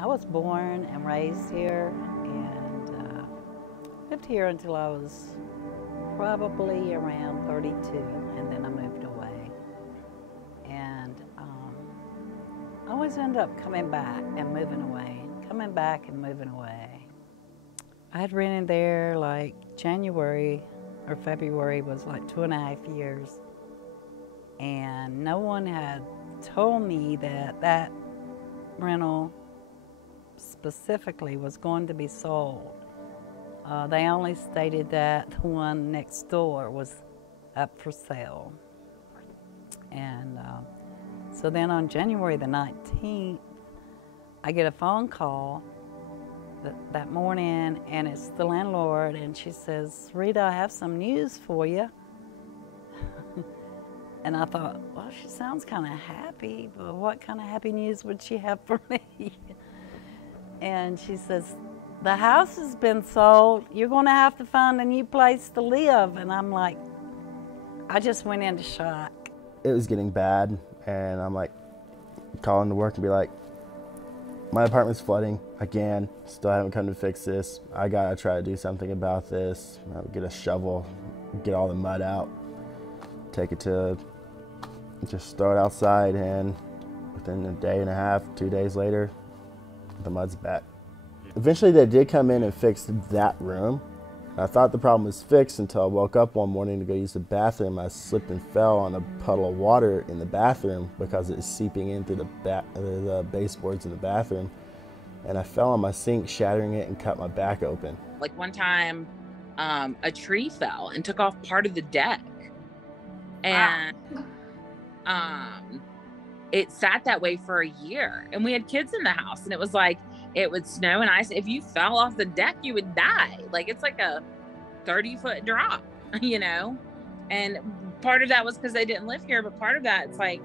I was born and raised here and lived here until I was probably around 32, and then I moved away. And I always end up coming back and moving away, coming back and moving away. I had rented there like January or February was like 2.5 years. And no one had told me that that rental specifically was going to be sold. They only stated that the one next door was up for sale. And so then on January the 19th, I get a phone call that morning, and it's the landlord, and she says, "Rita, I have some news for you." And I thought, well, she sounds kind of happy, but what kind of happy news would she have for me? And she says, "The house has been sold. You're going to have to find a new place to live." And I'm like, I just went into shock. It was getting bad, and I'm like, calling to work and be like, my apartment's flooding again. Still haven't come to fix this. I gotta try to do something about this. I'll get a shovel, get all the mud out, take it to, just throw it outside, and within a day and a half, 2 days later, the mud's back. Eventually they did come in and fix that room. I thought the problem was fixed until I woke up one morning to go use the bathroom. I slipped and fell on a puddle of water in the bathroom because it was seeping in through the baseboards in the bathroom. And I fell on my sink, shattering it, and cut my back open. Like one time, a tree fell and took off part of the deck. And it sat that way for a year. And we had kids in the house, and it was like, it would snow and ice. If you fell off the deck, you would die. Like, it's like a 30-foot drop, you know? And part of that was because they didn't live here, but part of that, it's like,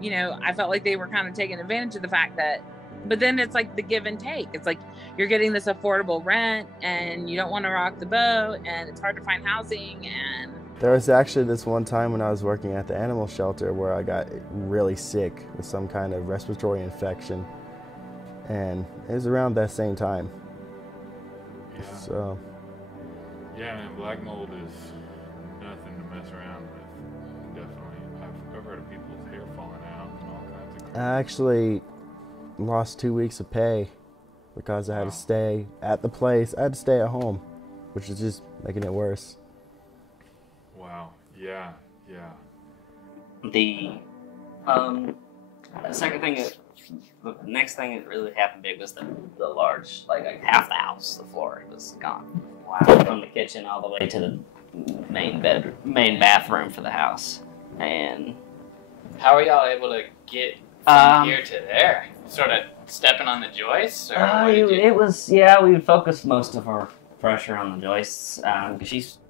you know, I felt like they were kind of taking advantage of the fact that, but then it's like the give and take. It's like, you're getting this affordable rent and you don't want to rock the boat, and it's hard to find housing. And there was actually this one time when I was working at the animal shelter where I got really sick with some kind of respiratory infection. And it was around that same time. Yeah. So. Yeah, man, black mold is nothing to mess around with. Definitely. I've heard of people's hair falling out and all kinds of. I actually lost 2 weeks of pay because I had to stay at the place. I had to stay at home, which is just making it worse. Wow. Yeah. Yeah. The second thing the next thing that really happened big was the large, like half the house, the floor was gone. Wow. From the kitchen all the way to the main bathroom for the house. And how are y'all able to get from here to there? Sort of stepping on the joists? Or it was, yeah, we focused most of our pressure on the joists.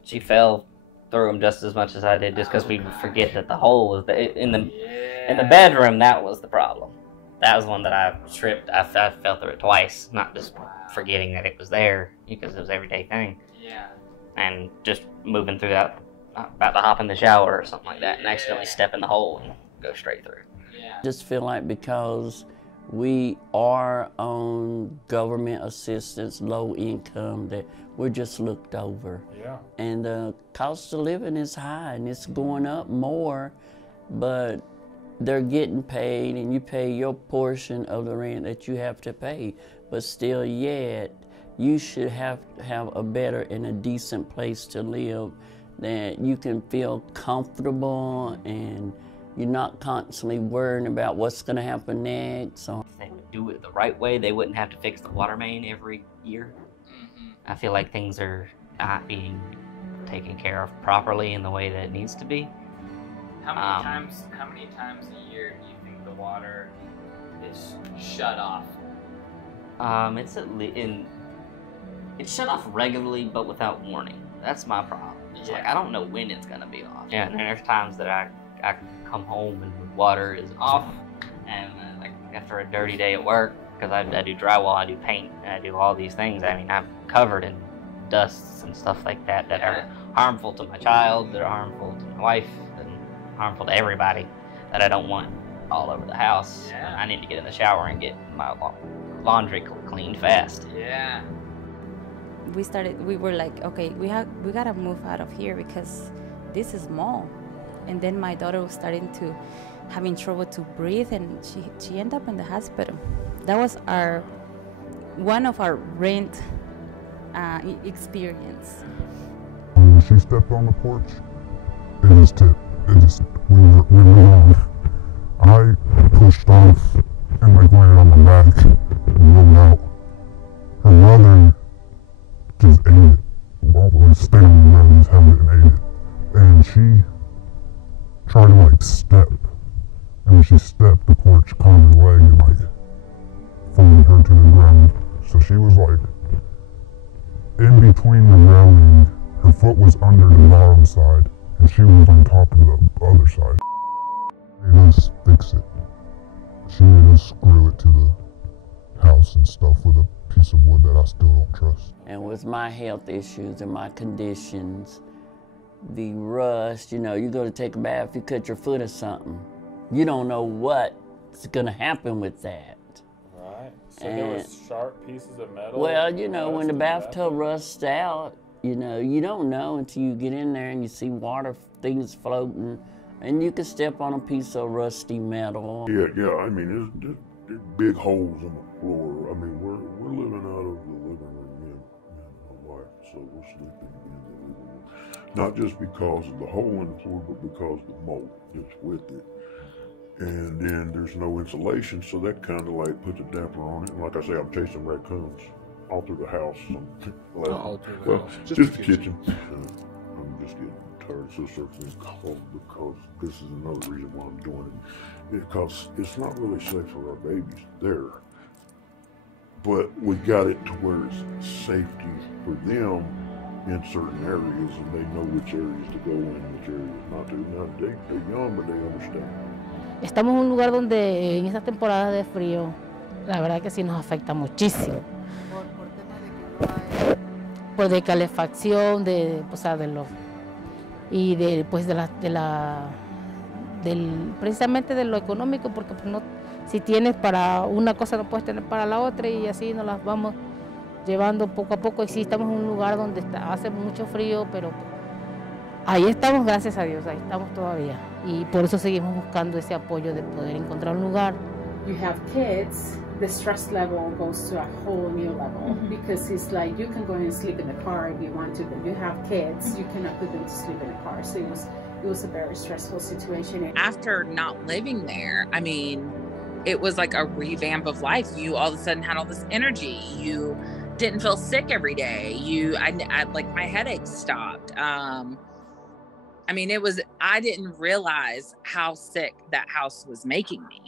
She fell through them just as much as I did, just because we forget that the hole was in the bedroom. That was the problem. That was one that I tripped. I fell through it twice, not just forgetting that it was there, because it was an everyday thing. Yeah. And just moving through that, about to hop in the shower or something like that, and accidentally step in the hole and go straight through. Yeah. I just feel like because we are on government assistance, low income, that we're just looked over. Yeah. And the cost of living is high, and it's going up more, but they're getting paid, and you pay your portion of the rent that you have to pay. But still yet, you should have a better and a decent place to live that you can feel comfortable, and you're not constantly worrying about what's going to happen next. So if they would do it the right way, they wouldn't have to fix the water main every year. Mm-hmm. I feel like things are not being taken care of properly in the way that it needs to be. How many times a year do you think the water is shut off? It's shut off regularly, but without warning. That's my problem. It's like, I don't know when it's gonna be off. Yeah, and there's times that I come home and the water is off, and like after a dirty day at work, because I do drywall, I do paint, and I do all these things. I mean, I'm covered in dusts and stuff like that that are harmful to my child, that are harmful to my wife, and harmful to everybody, that I don't want all over the house. Yeah. I need to get in the shower and get my laundry cleaned fast. Yeah. We were like, okay, we gotta move out of here because this is small. And then my daughter was starting to having trouble to breathe, and she ended up in the hospital. That was one of our rent experience. When she stepped on the porch, we were wrong. I pushed off and like landed on my back and rolled out. Her brother just ate it. Well, stayed on the ground, just held it and ate it. And she tried to like step. And when she stepped, the porch caught her leg and like folded her to the ground. So she was like in between the railing. Her foot was under the bottom side, and she was on top of the other side. They made us fix it. She made us screw it to the house and stuff with a piece of wood that I still don't trust. And with my health issues and my conditions, the rust, you go to take a bath, you cut your foot or something. You don't know what's gonna happen with that. Right. So there was sharp pieces of metal. Well, when the bathtub rusts out, you don't know until you get in there and you see water things floating, and you can step on a piece of rusty metal. Yeah. I mean, there's big holes in the floor. I mean, we're living out of the living room, me and my wife, so we're sleeping in the living room. Not just because of the hole in the floor, but because the mold is with it. And then there's no insulation, so that kind of like puts a damper on it. And like I say, I'm chasing raccoons all through the house. Just the kitchen. I'm just getting tired of circling cold because this is another reason why I'm doing it. Because it's not really safe for our babies there. But we got it to where it's safety for them in certain areas, and they know which areas to go in, which areas not to. Now, they're young, but they understand. Estamos en un lugar donde en estas temporadas de frío, la verdad que sí nos afecta muchísimo. Por de calefacción, precisamente de lo económico, porque pues no, si tienes para una cosa no puedes tener para la otra, y así nos las vamos llevando poco a poco. Y sí, estamos en un lugar donde hace mucho frío, pero ahí estamos, gracias a Dios, ahí estamos todavía. Y por eso seguimos buscando ese apoyo de poder encontrar un lugar. You have kids, the stress level goes to a whole new level, because it's like you can go and sleep in the car if you want to, but you have kids, you cannot put them to sleep in the car. So it was a very stressful situation. After not living there, I mean, it was like a revamp of life. You all of a sudden had all this energy. You didn't feel sick every day. I like my headaches stopped. I mean, I didn't realize how sick that house was making me.